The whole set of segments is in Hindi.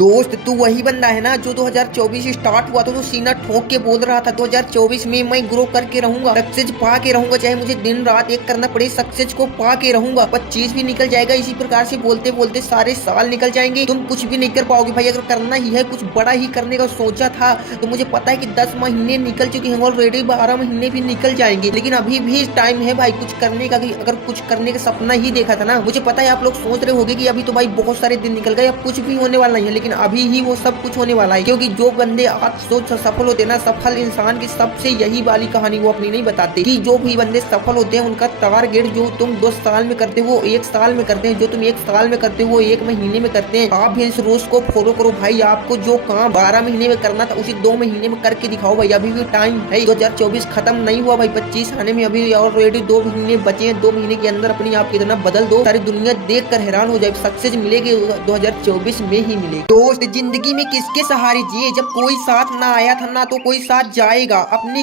दोस्त तू वही बंदा है ना जो 2024 स्टार्ट हुआ था तो सीना ठोक के बोल रहा था 2024 में मैं ग्रो करके रहूंगा, सक्सेस पा के रहूंगा, चाहे मुझे दिन रात एक करना पड़े, सक्सेस को पा के रहूंगा। 25 भी निकल जाएगा, इसी प्रकार से बोलते बोलते सारे साल निकल जाएंगे, तुम कुछ भी नहीं कर पाओगे भाई। अगर करना ही है, कुछ बड़ा ही करने का सोचा था तो मुझे पता है कि 10 महीने निकल चुके हैं, ऑलरेडी 12 महीने भी निकल जाएंगे, लेकिन अभी भी टाइम है भाई कुछ करने का। अगर कुछ करने का सपना ही देखा था ना, मुझे पता है आप लोग सोच रहे होंगे कि अभी तो भाई बहुत सारे दिन निकल गए, अब कुछ भी होने वाला नहीं है, लेकिन अभी ही वो सब कुछ होने वाला है। क्योंकि जो बंदे आज सोच सफल होते हैं ना, सफल इंसान की सबसे यही वाली कहानी वो अपनी नहीं बताते कि जो भी बंदे सफल होते हैं उनका टारगेट जो तुम 2 साल में करते हो 1 साल में करते हैं, जो तुम 1 साल में करते हो 1 महीने में करते हैं। आप भी इस रूल्स को फॉलो करो भाई। आपको जो काम 12 महीने में करना था उसी 2 महीने में करके दिखाओ भाई। अभी भी टाइम है, 2024 खत्म नहीं हुआ भाई, 25 आने में अभी ऑलरेडी 2 महीने बचे हैं। 2 महीने के अंदर अपनी आप कितना बदल दो, सारी दुनिया देख कर हैरान हो जाए। सक्सेस मिलेगी 2024 में ही मिलेगी। दोस्त जिंदगी में किसके सहारे जिए, जब कोई साथ ना आया था ना तो कोई साथ जाएगा। अपनी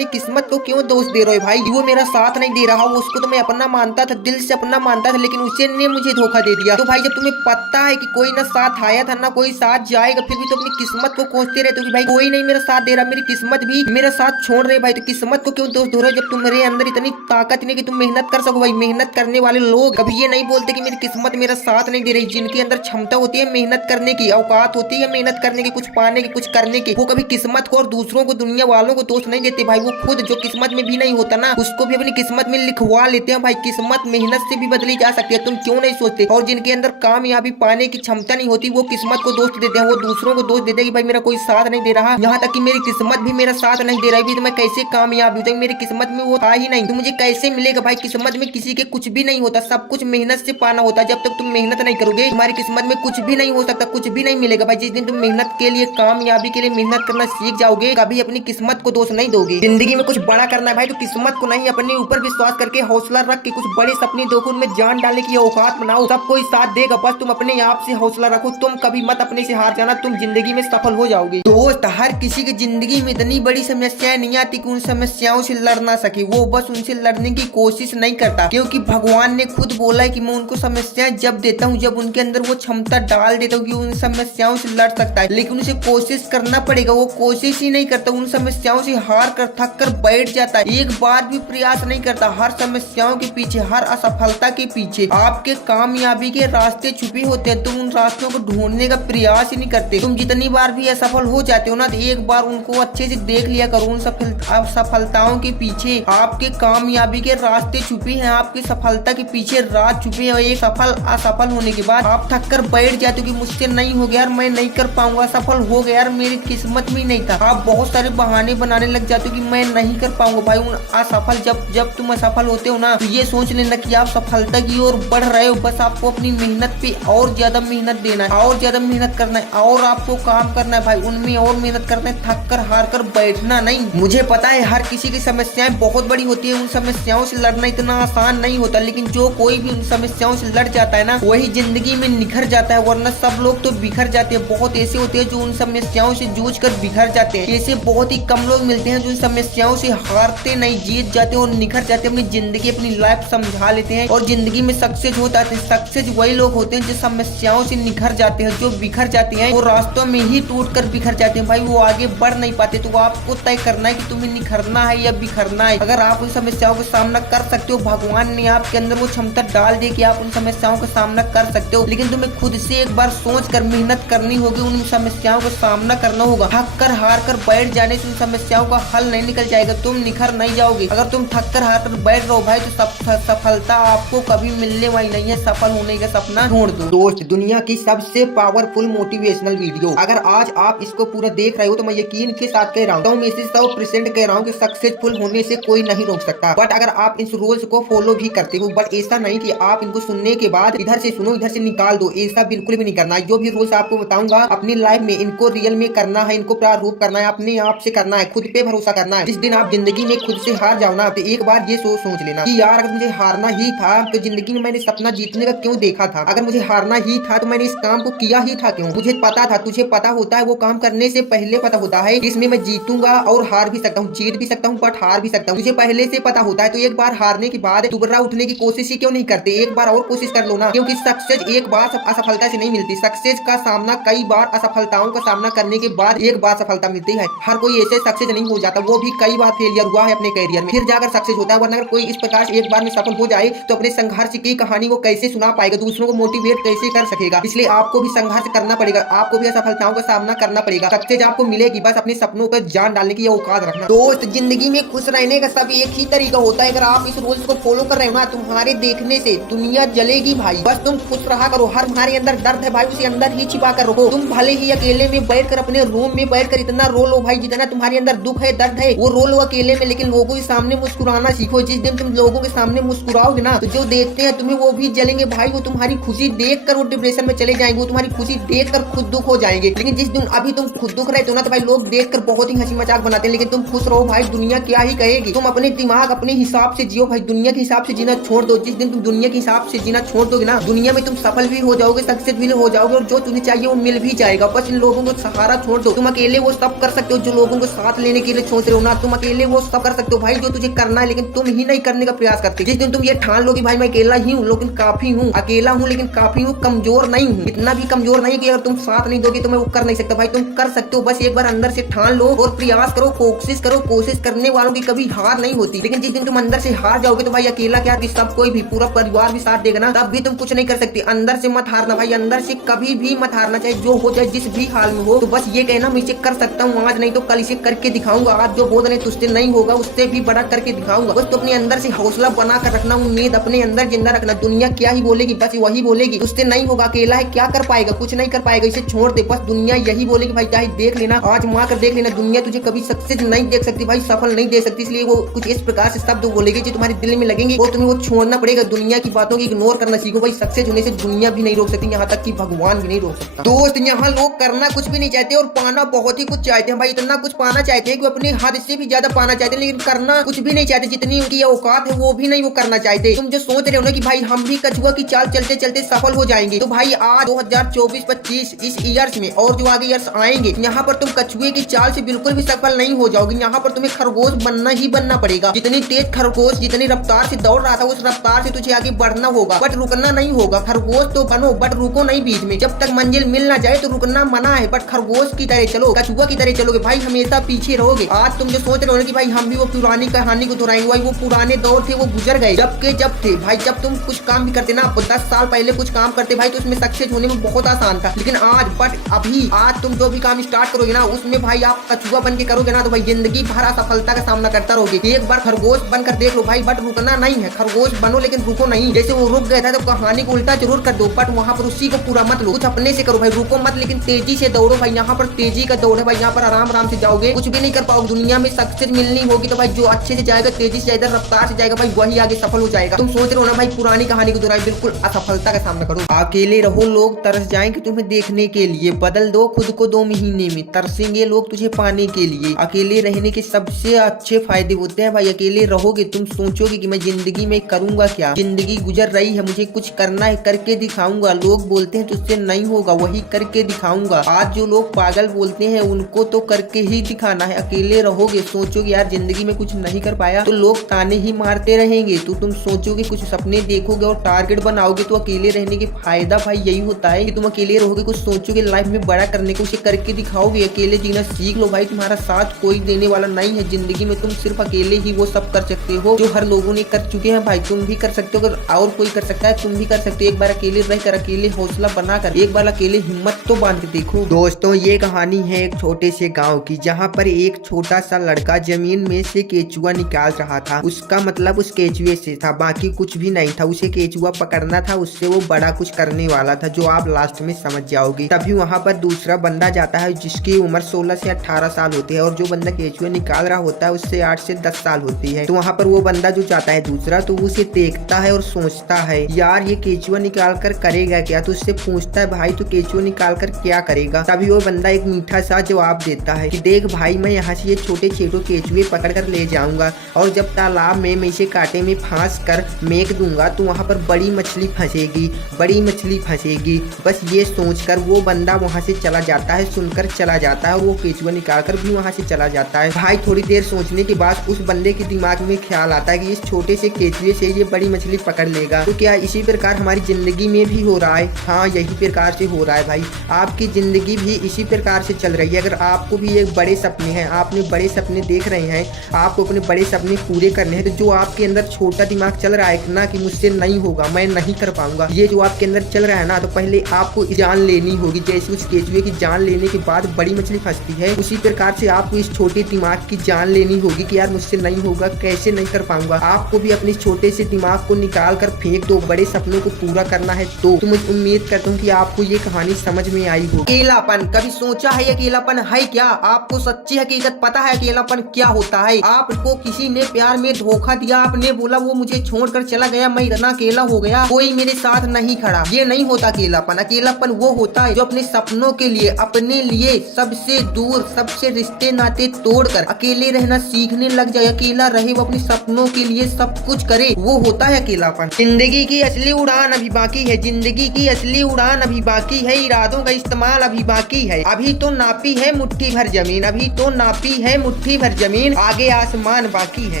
किस्मत को क्यों दोष दे रहे हो भाई। वो मेरा साथ नहीं दे रहा, उसको तो मैं अपना मानता था, दिल से अपना मानता था, लेकिन उसे ने मुझे धोखा दे दिया। तो भाई जब तुम्हें पता है कि कोई ना साथ आया था ना कोई साथ जाएगा, फिर भी तो अपनी किस्मत को कोसते रहते हो कि भाई कोई नहीं मेरा साथ दे रहा, मेरी किस्मत भी मेरा साथ छोड़ रहे भाई। तो किस्मत को क्यों दोष दे रहे हो जब तुम्हारे अंदर इतनी ताकत नहीं कि तुम मेहनत कर सको भाई। मेहनत करने वाले लोग कभी ये नहीं बोलते कि मेरी किस्मत मेरा साथ नहीं दे रही। जिनके अंदर क्षमता होती है मेहनत करने की, औकात होती है मेहनत करने की, कुछ पाने की, कुछ करने की, वो कभी किस्मत को और दूसरों को, दुनिया वालों को दोष नहीं देते भाई। वो खुद जो किस्मत में भी नहीं होता ना उसको भी अपनी किस्मत में लिखवा लेते हैं भाई। किस्मत मेहनत से भी बदली जा सकती है, तुम क्यों नहीं सोचते। और जिनके अंदर कामयाबी पाने की क्षमता नहीं होती वो किस्मत को दोष देते हैं, वो दूसरों को दोष देते हैं कि भाई मेरा कोई साथ नहीं दे रहा, यहाँ तक कि मेरी किस्मत भी मेरा साथ नहीं दे रही, तो मैं कैसे कामयाब हो जाऊँ, मेरी किस्मत में वो था ही नहीं तो मुझे कैसे मिलेगा भाई। किस्मत में किसी के कुछ भी नहीं होता, सब कुछ मेहनत से पाना होता है। जब तक तुम मेहनत नहीं करोगे तुम्हारी किस्मत में कुछ भी नहीं हो सकता, कुछ भी नहीं मिलेगा भाई। जिस दिन तुम मेहनत के लिए, कामयाबी के लिए मेहनत करना सीख जाओगे, कभी अपनी किस्मत को दोष नहीं दोगे। जिंदगी में कुछ बड़ा करना है भाई तो किस्मत को नहीं, अपने ऊपर विश्वास करके हौसला रख के कुछ बड़े सपने देखो, उनमें जान डालने की औकात बनाओ, सब कोई साथ देगा। बस तुम अपने आप से हौसला रखो, तुम कभी मत अपने से हार जाना, तुम जिंदगी में सफल हो जाओगे। दोस्त हर किसी की जिंदगी में इतनी बड़ी समस्याएं नहीं आती कि उन समस्याओं से लड़ ना सके, वो बस उनसे लड़ने की कोशिश नहीं करता। क्योंकि भगवान ने खुद बोला है कि मैं उनको समस्याएं जब देता हूँ जब उनके अंदर वो क्षमता डाल देता हूँ कि उन समस्याओं से लड़ सकता है, लेकिन उसे कोशिश करना पड़ेगा। वो कोशिश ही नहीं करता, उन समस्याओं से हार कर थक कर बैठ जाता है, एक बार भी प्रयास नहीं करता। हर समस्याओं के पीछे, हर असफलता के पीछे आपके कामयाबी के रास्ते छुपे होते हैं, तुम उन रास्तों को ढूंढने का प्रयास ही नहीं करते। तुम जितनी बार भी असफल हो जाते हो ना तो एक बार उनको अच्छे से देख लिया करो। उन सफलताओं के पीछे आपके कामयाबी के रास्ते छुपे हैं, आपकी सफलता के पीछे राज छुपे हैं। एक सफल असफल होने के बाद आप थक कर बैठ जाते हो कि मुझसे नहीं हो गया यार, मैं नहीं कर पाऊंगा, सफल हो गया यार, मेरी किस्मत में नहीं था। आप बहुत सारे बहाने बनाने लग जाते हो कि मैं नहीं कर पाऊंगा भाई। उन असफल जब तुम असफल होते हो ना तो ये सोच लेना कि आप सफलता की ओर बढ़ रहे हो। बस आपको अपनी मेहनत पे और ज्यादा मेहनत देना है, और ज्यादा मेहनत करना है, और आपको काम करना है भाई, उनमें और मेहनत करना है, थक कर हार कर बैठना नहीं। मुझे पता है हर किसी की समस्याएं बहुत बड़ी होती है, उन समस्याओं से लड़ना इतना आसान नहीं होता, लेकिन जो कोई भी उन समस्याओं से लड़ जाता है ना वही जिंदगी में निखर जाता है, वरना सब लोग तो बिखर जाते हैं। बहुत ऐसे होते हैं जो उन समस्याओं से जूझ कर बिखर जाते हैं, ऐसे बहुत ही कम लोग मिलते हैं जो समस्याओं से हारते नहीं, जीत जाते हैं और निखर जाते हैं, अपनी जिंदगी अपनी लाइफ समझा लेते हैं और जिंदगी में सक्सेस होता है। सक्सेस वही लोग होते हैं जो समस्याओं से निखर जाते हैं, जो बिखर जाते हैं वो रास्तों में ही टूट कर बिखर जाते हैं भाई, वो आगे बढ़ नहीं पाते। तो आपको तय करना है कि तुम्हें निखरना है या बिखरना है। अगर आप उन समस्याओं का सामना कर सकते हो, भगवान ने आपके अंदर वो क्षमता डाल दी कि आप उन समस्याओं का सामना कर सकते हो, लेकिन तुम्हें खुद से एक बार सोच कर मेहनत करनी होगी, उन समस्याओं का सामना करना होगा। थक कर हार कर बैठ जाने से उन समस्याओं का हल नहीं निकल जाएगा, तुम निखर नहीं जाओगे। अगर तुम थक कर हार कर बैठ रहो भाई तो सफलता आपको कभी मिलने वाली नहीं है। सफल होने का सपना ढूंढ दो। दोस्त दुनिया की सबसे पावरफुल मोटिवेशनल वीडियो, अगर आज आप इसको पूरा देख रहे हो तो मैं यकीन के साथ कह रहा हूँ, 100% कह रहा हूँ कि सक्सेसफुल होने से कोई नहीं रोक सकता। बट अगर आप इस रूल्स को फॉलो भी करते हो, बट ऐसा नहीं कि आप इनको सुनने के बाद इधर से सुनो इधर से निकाल दो, ऐसा बिल्कुल भी नहीं करना है। जो भी रूल्स आपको बताऊंगा अपनी लाइफ में इनको रियल में करना है, इनको प्रारूप करना है, अपने आप से करना है, खुद पे भरोसा करना है। जिस दिन आप जिंदगी में खुद से हार जाओ ना तो एक बार ये सोच लेना कि यार अगर मुझे हारना ही था तो जिंदगी में मैंने सपना जीतने का क्यों देखा था। अगर मुझे हारना ही था तो मैंने इस काम को किया ही था क्यों। मुझे पता था, तुझे पता होता है वो काम करने से पहले पता होता है इसमें मैं जीतूंगा और हार भी सकता हूँ, जीत भी सकता हूँ बट हार भी सकता हूँ। तुझे पहले से पता होता है तो एक बार हारने के बाद दोबारा उठने की कोशिश ही क्यों नहीं करते। एक बार और कोशिश कर लो ना, क्योंकि सक्सेस एक बार असफलता से नहीं मिलती, सक्सेस सक्सेस का सामना कई बार असफलताओं का सामना करने के बाद एक बार सफलता मिलती है। हर कोई ऐसे सक्सेस नहीं हो जाता, वो भी कई बार फेलियर हुआ है अपने करियर में, फिर जाकर सक्सेस होता है। वरना अगर कोई इस प्रकार से एक बार में सफल हो जाए तो अपने संघर्ष की कहानी वो कैसे सुना पाएगा, दूसरों को मोटिवेट कैसे कर सकेगा। इसलिए आपको भी संघर्ष करना पड़ेगा, आपको भी असफलताओं का सामना करना पड़ेगा। सक्सेस आपको मिलेगी, बस अपने सपनों पर जान डालने की औकात रखना। दोस्त, जिंदगी में खुश रहने का सब एक ही तरीका होता है। अगर आप इस रूल्स को फॉलो कर रहे हो ना, तुम्हारे देखने से दुनिया जलेगी भाई। बस तुम खुश रहा करो। हर तुम्हारे अंदर दर्द है भाई, उसे अंदर ही छिपा कर रखो। तुम भले ही अकेले में बैठकर अपने रूम में बैठकर इतना रो लो भाई, जितना तुम्हारे अंदर दुख है, दर्द है, वो रो लो अकेले में, लेकिन लोगों के सामने मुस्कुराना सीखो। जिस दिन तुम लोगों के सामने मुस्कुराओगे ना, तो जो देखते हैं तुम्हें वो भी जलेंगे भाई। वो तुम्हारी खुशी देख कर वो डिप्रेशन में चले जाएंगे, वो तुम्हारी खुशी देख कर खुद दुख हो जाएंगे। लेकिन जिस दिन अभी तुम खुद दुख रहे हो ना, तो भाई लोग देख कर बहुत ही हंसी मजाक बनाते हैं, लेकिन तुम खुश रहो भाई, दुनिया क्या ही कहेगी। तुम अपने दिमाग अपने हिसाब से जियो भाई, दुनिया के हिसाब से जीना छोड़ दो। जिस दिन तुम दुनिया के हिसाब से जीना छोड़ दोगे ना, दुनिया में तुम सफल भी हो जाओगे, सक्सेस भी हो जाओगे, और जो तुम्हें चाहिए वो मिल भी जाएगा। बस इन लोगों को सहारा छोड़ दो। तुम अकेले वो सब कर सकते हो जो लोगों को साथ लेने के लिए सोच रहे हो ना, तुम अकेले वो सब कर सकते हो भाई जो तुझे करना है, लेकिन तुम ही नहीं करने का प्रयास करते। जिस दिन तुम ये ठान लोगे भाई मैं अकेला ही हूँ लेकिन काफी हूँ, अकेला हूँ लेकिन काफी हूँ, कमजोर नहीं हूँ, इतना भी कमजोर नहीं कि अगर तुम साथ नहीं दोगे तो मैं वो कर नहीं सकता। भाई तुम कर सकते हो, बस एक बार अंदर से ठान लो और प्रयास करो, कोशिश करो। कोशिश करने वालों की कभी हार नहीं होती, लेकिन जिस दिन तुम अंदर से हार जाओगे तो भाई अकेला क्या, सब कोई भी, पूरा परिवार भी साथ देगा ना, तब भी तुम कुछ नहीं कर सकते। अंदर से मत हारना भाई, अंदर से कभी भी मत हारना, चाहे जो हो जाए, जिस भी हाल में हो। तो बस ये कहना मैं इसे कर सकता हूँ आज, नहीं तो कल इसे करके दिखाऊंगा। आज जो बोल रहे तुझसे नहीं होगा उससे भी बड़ा करके दिखाऊंगा। बस तो अपने अंदर से हौसला बना कर रखना, उम्मीद अपने अंदर जिंदा रखना। दुनिया क्या ही बोलेगी, बस वही बोलेगी उससे नहीं होगा, अकेला है क्या कर पाएगा, कुछ नहीं कर पाएगा, इसे छोड़ दे। बस दुनिया यही बोलेगी भाई, चाहे देख लेना, आज माँ कर देख लेना, दुनिया तुझे कभी सक्सेस नहीं देख सकती भाई, सफल नहीं दे सकती। इसलिए वो कुछ इस प्रकार से शब्द बोलेगी जो तुम्हारे दिल में लगेंगे और तुम्हें वो छोड़ना पड़ेगा। दुनिया की बातों को इग्नोर करना सीखो भाई, सक्सेस होने से दुनिया भी नहीं रोक सकती, यहाँ तक कि भगवान भी नहीं रोक सकता। दोस्त, यहाँ लोग करना कुछ भी नहीं चाहते और पाना बहुत ही कुछ चाहते हैं भाई। इतना कुछ पाना चाहते हैं कि अपने हद से भी ज्यादा पाना चाहते हैं, लेकिन करना कुछ भी नहीं चाहते। जितनी उनकी औकात है वो भी नहीं वो करना चाहते। तुम जो सोच रहे हो ना कि भाई हम भी कछुआ की चाल चलते चलते सफल हो जाएंगे, तो भाई आज 2024-25 इस ईयर्स में और जो आगे ईयर्स आएंगे, यहाँ पर तुम कछुए की चाल से बिल्कुल भी सफल नहीं हो जाओगे। यहाँ पर तुम्हें खरगोश बनना ही बनना पड़ेगा। जितनी तेज खरगोश जितनी रफ्तार से दौड़ रहा था, उस रफ्तार से तुझे आगे बढ़ना होगा, बट रुकना नहीं होगा। खरगोश तो बनो बट रुको नहीं बीच में, जब तक मंजिल मिल ना जाए तो रुकना मना है, बट खरगोश की तरह चलो, कछुआ की तरह चलोगे भाई, हमेशा पीछे रहोगे। आज तुम जो सोच रहे हो कि भाई हम भी वो पुरानी कहानी को दोहराएंगे, भाई वो पुराने दौर थे, वो गुजर गए। जब थे भाई, जब तुम कुछ काम भी करते ना, 10 साल पहले कुछ काम करते भाई, तो उसमें सक्सेस होने में बहुत आसान था। लेकिन आज बट अभी आज तुम जो भी काम स्टार्ट करोगे ना, उसमें भाई आप कछुआ बन के करोगे ना, तो भाई जिंदगी भर असफलता का सामना करता रहोगे। एक बार खरगोश बनकर देख लो भाई, बट रुकना नहीं है। खरगोश बनो लेकिन रुको नहीं। जैसे वो रुक गया था तो कहानी को उल्टा जरूर कर दो, बट वहाँ पर उसी को पूरा मत लो, कुछ अपने से करो भाई, रुको मत, लेकिन तेजी से दौड़ो भाई। यहाँ पर तेजी का दौड़ है भाई, यहाँ पर आराम आराम से जाओगे, कुछ भी नहीं कर पाओगे। दुनिया में सक्सेस मिलनी होगी तो भाई जो अच्छे से जाएगा, तेजी से जाएगा, रफ्तार से जाएगा भाई, वही आगे सफल हो जाएगा। तुम सोच रहे हो ना भाई पुरानी कहानी को दोहराए, बिल्कुल असफलता का सामना करो। अकेले रहो, लोग तरस जाएंगे तुम्हें देखने के लिए। बदल दो खुद को 2 महीने में, तरसेंगे लोग तुझे पाने के लिए। अकेले रहने के सबसे अच्छे फायदे होते हैं भाई, अकेले रहोगे तुम सोचोगे कि मैं जिंदगी में करूंगा क्या, जिंदगी गुजर रही है, मुझे कुछ करना है, करके दिखाऊंगा। लोग बोलते हैं तुझसे नहीं होगा, वही करके दिखाऊंगा। आज जो लोग पागल बोलते हैं उनको तो करके ही दिखाना है। अकेले रहोगे, सोचोगे यार जिंदगी में कुछ नहीं कर पाया तो लोग ताने ही मारते रहेंगे, तो तुम सोचोगे कुछ सपने देखोगे और टारगेट बनाओगे। तो अकेले रहने के फायदा भाई यही होता है कि तुम अकेले रहोगे, कुछ सोचोगे लाइफ में बड़ा करने को, उसे करके दिखाओगे। अकेले जीना सीख लो भाई, तुम्हारा साथ कोई देने वाला नहीं है जिंदगी में, तुम सिर्फ अकेले ही वो सब कर सकते हो जो हर लोगों ने कर चुके हैं भाई। तुम भी कर सकते हो, अगर और कोई कर सकता है तुम भी कर सकते हो। एक बार अकेले रहकर, अकेले हौसला बनाकर, एक बार अकेले हिम्मत तो बांध के देखो। दोस्तों, ये कहानी है एक छोटे से गाँव की, जहाँ पर एक छोटा सा लड़का जमीन में से केचुआ निकाल रहा था। उसका मतलब उस केचुए से था, बाकी कुछ भी नहीं था। उसे केचुआ पकड़ना था, उससे वो बड़ा कुछ करने वाला था, जो आप लास्ट में समझ जाओगे। तभी वहाँ पर दूसरा बंदा जाता है जिसकी उम्र 16 से 18 साल होती है, और जो बंदा केचुआ निकाल रहा होता है उससे 8 से 10 साल होती है। तो वहाँ पर वो बंदा जो जाता है दूसरा, तो उसे देखता है और सोचता है यार ये केचुआ निकाल कर करेगा क्या। तो उससे पूछता है भाई तो केचुआ निकाल कर क्या करेगा। तभी वो बंदा एक मीठा सा जवाब देता है कि देख भाई, मैं यहाँ से ये छोटे छोटे केचुए पकड़ कर ले जाऊंगा, और जब तालाब में मैं इसे कांटे में फांस कर मेक दूंगा तो वहाँ पर बड़ी मछली फंसेगी, बड़ी मछली फंसेगी। बस ये सोचकर वो बंदा वहाँ से चला जाता है, सुनकर चला जाता है, और वो केचुआ निकाल कर भी वहाँ से चला जाता है। भाई थोड़ी देर सोचने के बाद उस बंदे के दिमाग में ख्याल आता है कि इस छोटे से केचुए से ये बड़ी मछली पकड़ लेगा, तो क्या इसी प्रकार हमारी जिंदगी में भी हो रहा है। हाँ, यही प्रकार प्रकार से हो रहा है भाई। आपकी जिंदगी भी इसी प्रकार से चल रही है। अगर आपको भी एक बड़े सपने हैं, आपने बड़े सपने देख रहे हैं, आपको अपने बड़े सपने पूरे करने हैं, तो जो आपके अंदर छोटा दिमाग चल रहा है ना कि मुझसे नहीं होगा, मैं नहीं कर पाऊंगा, ये जो आपके अंदर चल रहा है ना, तो पहले आपको जान लेनी होगी। जैसे उस केचुए की जान लेने के बाद बड़ी मछली फंसती है, उसी प्रकार से आपको इस छोटे दिमाग की जान लेनी होगी कि यार मुझसे नहीं होगा, कैसे नहीं कर पाऊंगा। आपको भी अपने छोटे से दिमाग को निकाल कर फेंक दो, बड़े सपनों को पूरा करना है। तो मैं उम्मीद करता हूँ कि आपको ये कहानी समझ में आई हो। अकेलापन, कभी सोचा है अकेलापन है क्या? आपको सच्ची हकीकत पता है अकेलापन क्या होता है? आपको किसी ने प्यार में धोखा दिया, आपने बोला वो मुझे छोड़कर चला गया, मैं इतना अकेला हो गया, कोई मेरे साथ नहीं खड़ा, ये नहीं होता अकेलापन। अकेलापन वो होता है जो अपने सपनों के लिए, अपने लिए सबसे दूर, सबसे रिश्ते नाते तोड़कर अकेले रहना सीखने लग जाए, अकेला रहे, वो अपने सपनों के लिए सब कुछ करे, वो होता है अकेलापन। जिंदगी की असली उड़ान अभी बाकी है, जिंदगी की असली उड़ान अभी बाकी है, इरादों का इस्तेमाल अभी बाकी है, अभी तो नापी है मुट्ठी भर जमीन, अभी तो नापी है मुट्ठी भर जमीन, आगे आसमान बाकी है।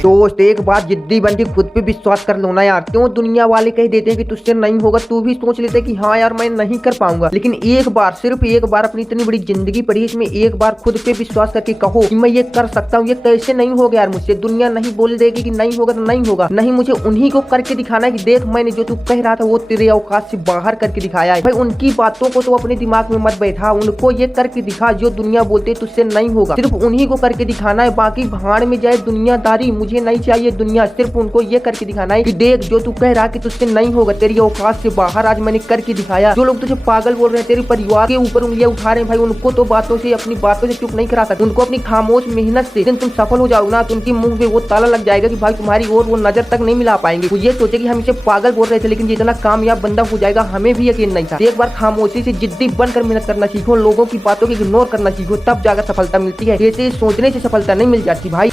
दोस्त एक बात जिद्दी बन के खुद पे विश्वास कर लो ना यार। क्यों दुनिया वाले कह देते हैं कि तुझसे नहीं होगा, तू भी सोच लेते कि हाँ यार मैं नहीं कर पाऊंगा, लेकिन एक बार, सिर्फ एक बार अपनी इतनी बड़ी जिंदगी पड़ी, इसमें एक बार खुद पे विश्वास करके कहो कि मैं ये कर सकता हूँ, ये कैसे नहीं होगा यार मुझसे। दुनिया नहीं बोल देगी कि नहीं होगा तो नहीं होगा, नहीं, मुझे उन्हीं को करके दिखाना है कि देख मैंने जो तू कह रहा था वो तेरे औकात से बाहर करके दिखाया है। भाई उनकी बातों को तो अपने दिमाग में मत बैठा, उनको ये करके दिखा जो दुनिया बोलते तुझसे नहीं होगा, सिर्फ उन्हीं को करके दिखाना है। बाकी भाड़ में जाए दुनियादारी, मुझे नहीं चाहिए दुनिया, सिर्फ उनको ये करके दिखाना है कि देख जो तू कह रहा कि तुझसे नहीं होगा, तेरी औकात से बाहर आज मैंने करके दिखाया। जो लोग तुझे पागल बोल रहे हैं, तेरे परिवार के ऊपर उंगलियां उठा रहे हैं, भाई उनको तो बातों से, अपनी बातों से चुप नहीं करा सकते, उनको अपनी खामोश मेहनत से तुम सफल हो जाओगे ना, तो उनकी मुंह पे वो ताला लग जाएगा कि भाई तुम्हारी ओर वो नजर तक नहीं मिला पाएंगे। वो ये सोचे कि हम इसे पागल बोल रहे थे, लेकिन जितना कामयाब बंदा हो जाएगा हमें भी यकीन नहीं था। एक बार खामोशी से जिद्दी बनकर मेहनत करना सीखो, लोगों की बातों को इग्नोर करना सीखो, तब जाकर सफलता मिलती है। ऐसे सोचने से सफलता नहीं मिल जाती भाई।